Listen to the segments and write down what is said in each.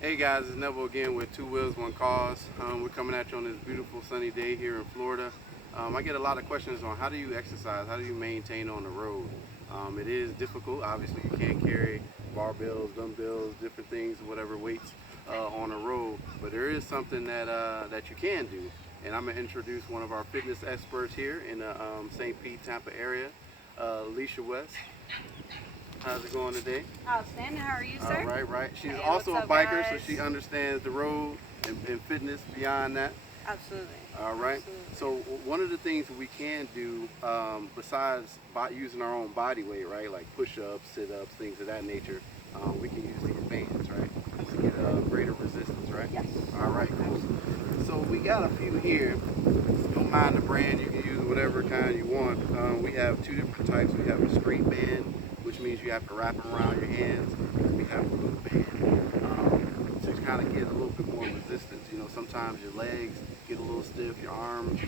Hey guys, it's Neville again with Two Wheels, One Cause. We're coming at you on this beautiful sunny day here in Florida. I get a lot of questions on how do you exercise, how do you maintain on the road. It is difficult. Obviously, you can't carry barbells, dumbbells, different things, whatever weights on the road. But there is something that you can do. And I'm gonna introduce one of our fitness experts here in the St. Pete, Tampa area, Alisha West. How's it going today? Outstanding. How are you, sir? Right. She's Hey, also a what's up, biker, guys? so she understands the road and fitness beyond that. Absolutely. All right. Absolutely. So one of the things that we can do, besides using our own body weight, right, like push-ups, sit-ups, things of that nature, we can use these bands, right, to get greater resistance, right? Yes. All right, cool. So we got a few here. Don't mind the brand. You can use whatever kind you want. We have two different types. We have a straight band, which means you have to wrap them around your hands. We have a loop band to kind of get a little bit more resistance. You know, sometimes your legs get a little stiff, your arms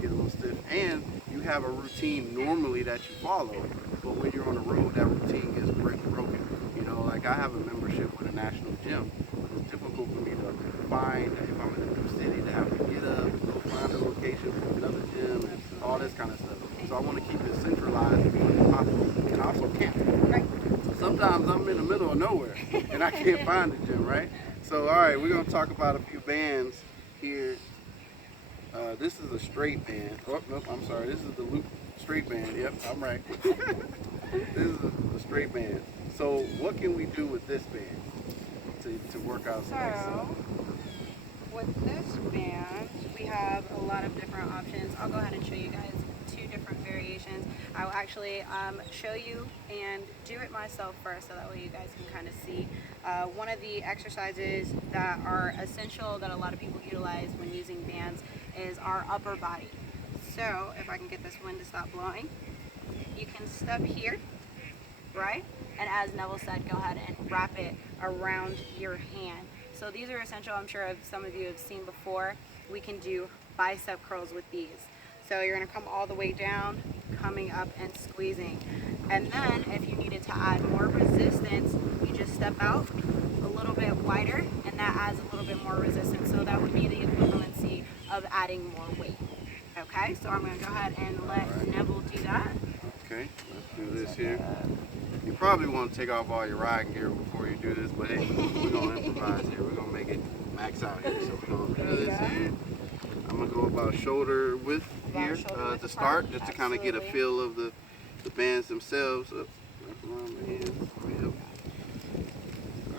get a little stiff, and you have a routine normally that you follow, but when you're on the road, that routine gets broken. You know, like I have a membership with a national gym. It's difficult for me to find, if I'm in a new city, to have to get up, go find a location for another gym, and all this kind of stuff. So I want to keep it centralized as possible, and also camp. Right. Sometimes I'm in the middle of nowhere, and I can't find the gym, right? So, all right, we're going to talk about a few bands here. This is a straight band. Oh, nope, I'm sorry. This is the loop straight band. Yep, I'm right. This is a straight band. So what can we do with this band to work out some exercise? So, with this band, we have a lot of different options. I'll go ahead and show you guys two different variations. I will actually show you and do it myself first, so that way you guys can kind of see. One of the exercises that are essential that a lot of people utilize when using bands is our upper body. So, if I can get this wind to stop blowing, you can step here, right? And as Neville said, go ahead and wrap it around your hand. So these are essential. I'm sure some of you have seen before. We can do bicep curls with these. So you're going to come all the way down, coming up and squeezing. And then if you needed to add more resistance, you just step out a little bit wider, and that adds a little bit more resistance. So that would be the equivalency of adding more weight. Okay, so I'm going to go ahead and let Neville do that. Okay, let's do this here. You probably want to take off all your riding gear before you do this, but hey, we're going to improvise here. We're going to make it max out here. So we're going to do this here. I'm going to go about shoulder width here to start, just to kind of get a feel of the bands themselves. Up, wrap around my hands. Yep.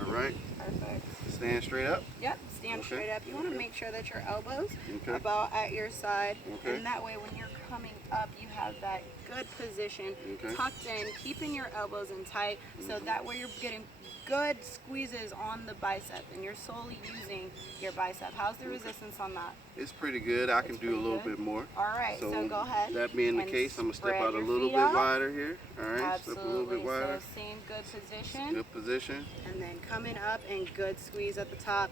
All right. Perfect. Stand straight up. Yep, stand straight up. You want to make sure that your elbows Okay. about at your side, Okay. and that way when you're coming up, you have that good position, Okay. tucked in, keeping your elbows in tight, so that way you're getting good squeezes on the bicep, and you're solely using your bicep. How's the resistance on that? It's pretty good. I can do a pretty little good. bit more. All right, so go ahead. That being the and case, I'm going to step spread out a your little feet bit out. wider here. All right, step a little Absolutely. bit wider. So same good position, Good position. and then coming up and good squeeze at the top.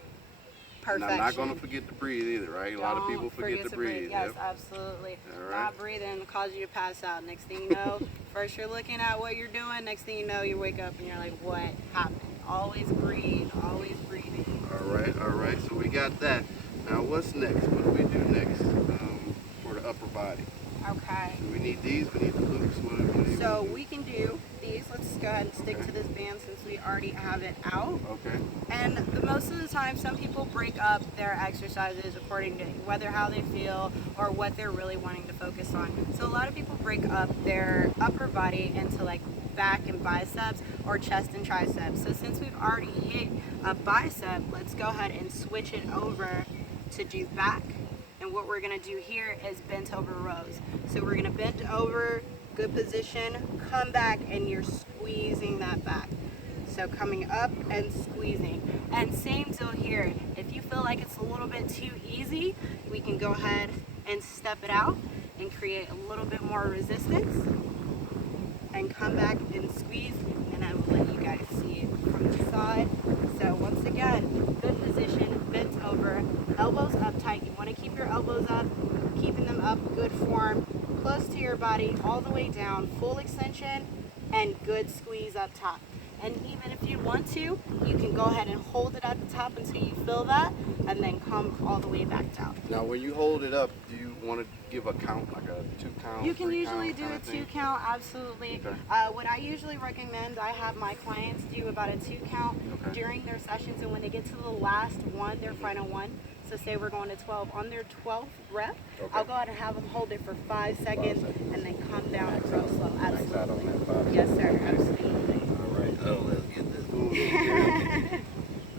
And Perfection. I'm not going to forget to breathe either, right? A lot of people Don't forget to breathe. Yes, Yep. absolutely. All right. Not breathing will cause you to pass out. Next thing you know, first you're looking at what you're doing. Next thing you know, you wake up and you're like, what happened? Always breathe. Always breathing. All right. So we got that. Now what's next? What do we do next for the upper body? Okay. Do we need these? We need the loops. What do we need? So we can do these. Let's go ahead and stick to this band since we already have it out. Okay. And most of the time, some people break up their exercises according to whether how they feel or what they're really wanting to focus on. So a lot of people break up their upper body into like back and biceps or chest and triceps. So since we've already hit a bicep, let's go ahead and switch it over to do back. And what we're going to do here is bent over rows. So we're going to bend over, good position, come back, and you're squeezing that back. So coming up and squeezing. And same deal here. If you feel like it's a little bit too easy, we can go ahead and step it out and create a little bit more resistance. And come back and squeeze, and I will let you guys see it from the side. So once again, good position, bent over, elbows up tight. You want to keep your elbows up, keeping them up, good form, close to your body, all the way down, full extension, and good squeeze up top. And even if If you want to, you can go ahead and hold it at the top until you feel that, and then come all the way back down. Now, when you hold it up, do you want to give a count, like a 2 count? You can 3 usually count do kind a of 2 thing? count, absolutely. Okay. What I usually recommend, I have my clients do about a 2 count Okay. during their sessions, and when they get to the last one, their final one, so say we're going to 12, on their 12th rep, Okay. I'll go ahead and have them hold it for 5 seconds, and then come down Max real out. slow. Max out on Absolutely. that 5 Yes, seconds. sir, absolutely. All right. Oh, let's get this moving here.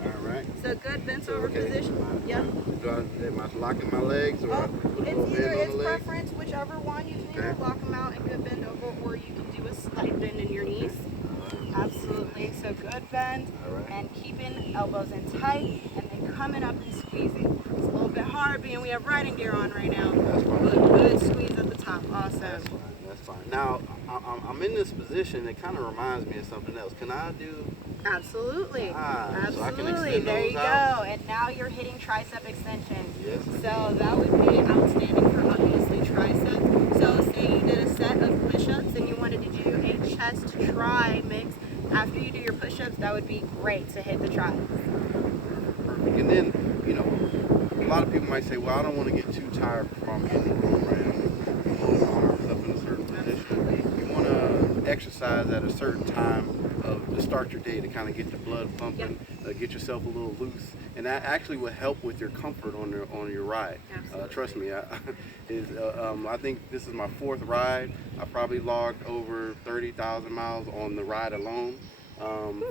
All right. So good bent So, over okay. position. Yep. Am I locking my legs, or Oh, put a it's little either bend on it's the legs? preference, whichever one. You can either Okay. lock them out and good bend over, or you can do a slight bend in your knees. Absolutely. So good bend, All right. and keeping elbows in tight, and then coming up and squeezing. It's a little bit hard being we have riding gear on right now. That's fine. But good squeeze at the top. Awesome. That's fine. That's fine. Now, I'm in this position that kind of reminds me of something else. Can I do? Absolutely. So I can Absolutely. extend There those you out? go. And now you're hitting tricep extensions. Yes. So that would be outstanding for obviously triceps. So say you did a set of push-ups and you wanted to do a chest tri mix. After you do your push-ups, that would be great to hit the triceps. Perfect. And then, a lot of people might say, well, I don't want to get too tired from hitting the road, right? I'm holding my arms up in a certain position. You want to exercise at a certain time to start your day to kind of get the blood pumping, get yourself a little loose, and that actually will help with your comfort on your ride. Trust me, I think this is my 4th ride. I probably logged over 30,000 miles on the ride alone.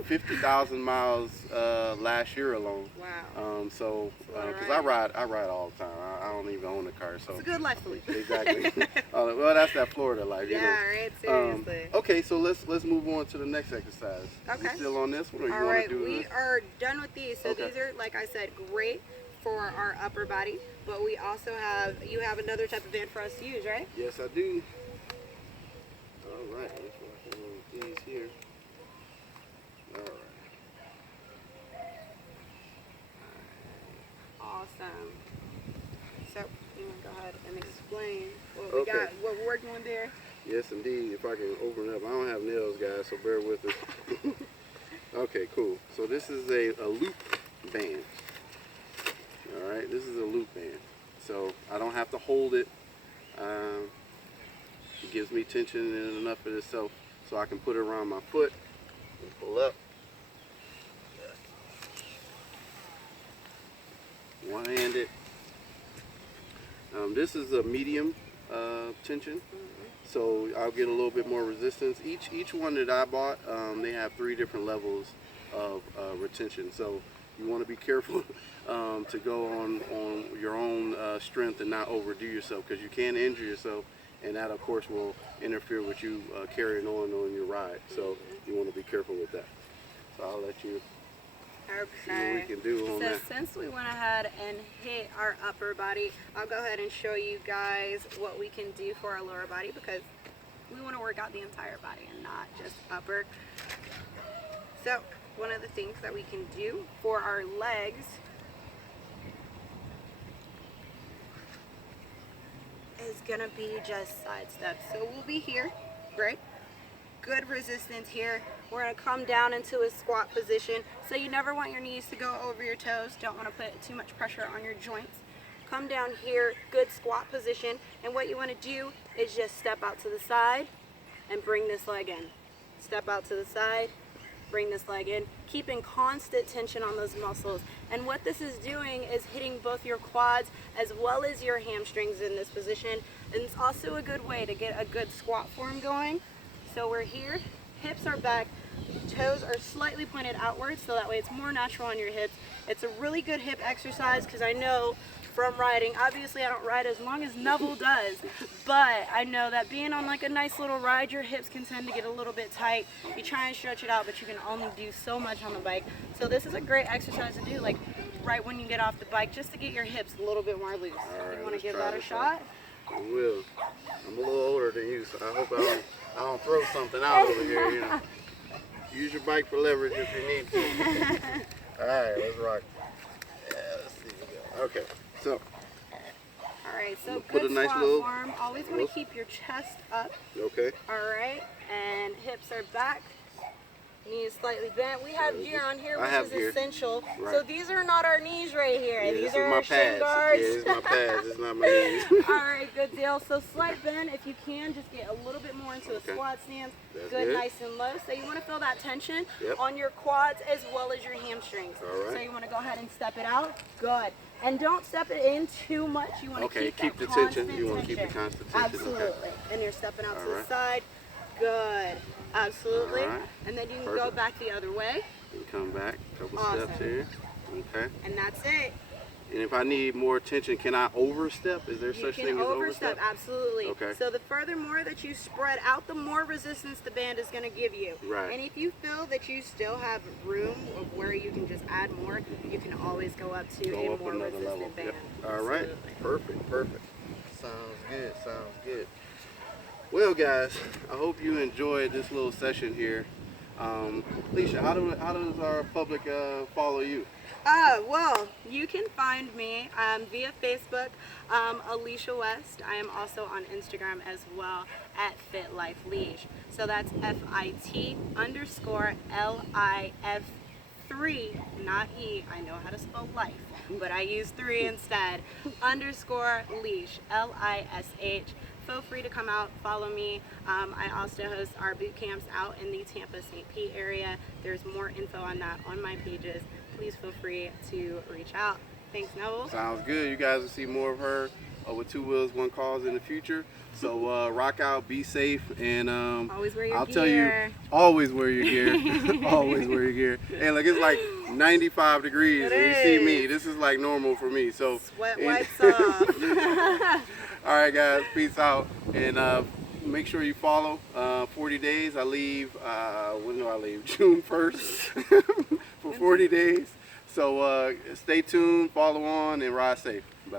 50,000 miles last year alone. Wow. Because I ride all the time. I don't even own a car, so It's a good life for you. exactly. Well, that's that Florida life. Yeah, right. Seriously. Okay, so let's move on to the next exercise. Okay. You still on this one, or you All want right, to do? we are done with these. So Okay. these are, like I said, great for our upper body, but we also you have another type of band for us to use, right? Yes, I do. All right, let's rock on with these here. All right. Awesome. So you want to go ahead and explain what we Okay. got, what we're working with there? Yes, indeed. If I can open it up, I don't have nails, guys, so bear with us. Okay, cool. So this is a loop band. All right, this is a loop band. So I don't have to hold it. It gives me tension in enough of itself, so I can put it around my foot and pull up. One-handed. This is a medium tension, so I'll get a little bit more resistance. Each one that I bought, they have 3 different levels of retention, so you want to be careful to go on your own strength and not overdo yourself, because you can injure yourself, and that of course will interfere with you carrying on your ride. So you want to be careful with that. So I'll let you see what we can do on So that. since we went ahead and hit our upper body, I'll go ahead and show you guys what we can do for our lower body, because we want to work out the entire body and not just upper. So one of the things that we can do for our legs is gonna be just side steps. So we'll be here, right? Good resistance here. We're gonna come down into a squat position. So you never want your knees to go over your toes. Don't want to put too much pressure on your joints. Come down here, good squat position. And what you want to do is just step out to the side and bring this leg in. Step out to the side, bring this leg in, keeping constant tension on those muscles. And what this is doing is hitting both your quads as well as your hamstrings in this position. And it's also a good way to get a good squat form going. So we're here, hips are back, toes are slightly pointed outwards, so that way it's more natural on your hips. It's a really good hip exercise, because I know from riding, obviously I don't ride as long as Neville does, but I know that being on like a nice little ride, your hips can tend to get a little bit tight. You try and stretch it out, but you can only do so much on the bike. So this is a great exercise to do, like right when you get off the bike, just to get your hips a little bit more loose. All right, You want to let's give try that a this shot? out. I will. I'm a little older than you, so I hope I don't throw something out over here. Use your bike for leverage if you need to. All right, let's rock. Yeah, let's see. Okay, so All right, so put good a nice squat little- form. Always want to keep your chest up. okay. All right, and hips are back. Knees slightly bent. We have gear on here, I have which is gear. essential. Right. So these are not our knees right here. Yeah, These this are is my our shin pads. guards. Yeah, this is my pads. It's not my knees. All right, good deal. So slight bend. If you can, just get a little bit more into a squat stance. That's Good, good. nice and low. So you want to feel that tension Yep. on your quads as well as your hamstrings. All right. So you want to go ahead and step it out. Good. And don't step it in too much. You want to keep that the tension. constant You want to keep the tension. constant tension. Absolutely. Okay. And you're stepping out All to the right. side. Good. Absolutely. All right. And then you can go Perfect. back the other way. And come back. Couple Awesome. steps here. Okay. And that's it. And if I need more tension, can I overstep? Is there You such can thing as overstep, absolutely. Okay. So the furthermore that you spread out, the more resistance the band is going to give you. Right. And if you feel that you still have room of where you can just add more, you can always go up to Go a up more another resistant level. band. Yep. All right. Absolutely. Perfect. Perfect. Sounds good. Sounds good. Well, guys, I hope you enjoyed this little session here. Alisha, how does our public follow you? Well, you can find me via Facebook, Alisha West. I am also on Instagram as well at Fit Life Liege. So that's FIT_LIF3, not E. I know how to spell life, but I use 3 instead. _Liege, LISH. Feel free to come out, follow me. I also host our boot camps out in the Tampa St. Pete area. There's more info on that on my pages. Please feel free to reach out. Thanks, Noel. Sounds good. You guys will see more of her with Two Wheels, One Cause in the future. So rock out, be safe, and Always wear your I'll gear. tell you, always wear your gear. Always wear your gear. Hey, like it's like 95 degrees when you see me. This is like normal for me. So Sweat wipes off. all right, guys, peace out, and make sure you follow. 40 days. I leave. When do I leave? June 1st for 40 days. So stay tuned, follow on, and ride safe. Bye.